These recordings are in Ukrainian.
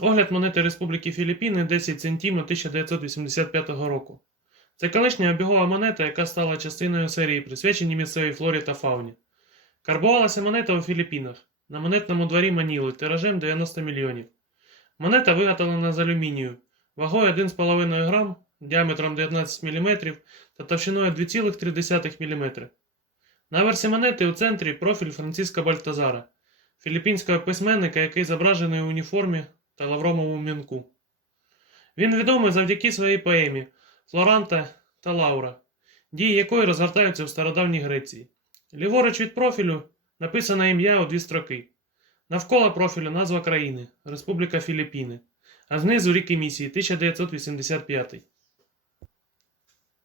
Огляд монети Республіки Філіппіни 10 центів 1985 року. Це колишня обігова монета, яка стала частиною серії, присвяченій місцевій флорі та фауні. Карбувалася монета у Філіппінах на монетному дворі Маніли тиражем 90 мільйонів. Монета виготовлена з алюмінію, вагою 1,5 грам, діаметром 19 мм та товщиною 2,3 мм. На версі монети у центрі профіль Франциска Бальтазара, філіппінського письменника, який зображений у уніформі та лавровому м'янку. Він відомий завдяки своїй поемі Флоранта та Лаура, дії якої розгортаються в стародавній Греції. Ліворуч від профілю написано ім'я у дві строки. Навколо профілю назва країни Республіка Філіппіни, а знизу рік емісії 1985.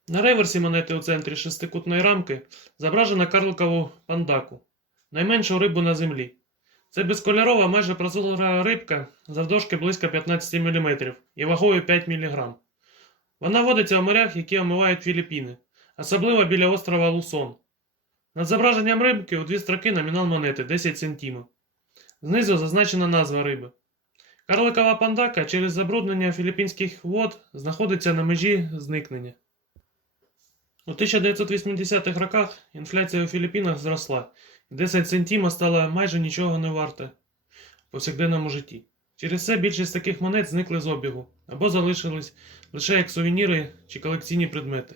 На реверсі монети у центрі шестикутної рамки зображено карликову пандаку, найменшу рибу на землі. Це безкольорова майже прозора рибка завдовжки близько 15 мм і вагою 5 мг. Вона водиться у морях, які омивають Філіппіни, особливо біля острова Лусон. Над зображенням рибки у дві строки номінал монети 10 центімів. Знизу зазначена назва риби. Карликова пандака через забруднення філіппінських вод знаходиться на межі зникнення. У 1980-х роках інфляція у Філіппінах зросла, і 10 центіма стала майже нічого не варта в повсякденному житті. Через це більшість таких монет зникли з обігу або залишились лише як сувеніри чи колекційні предмети.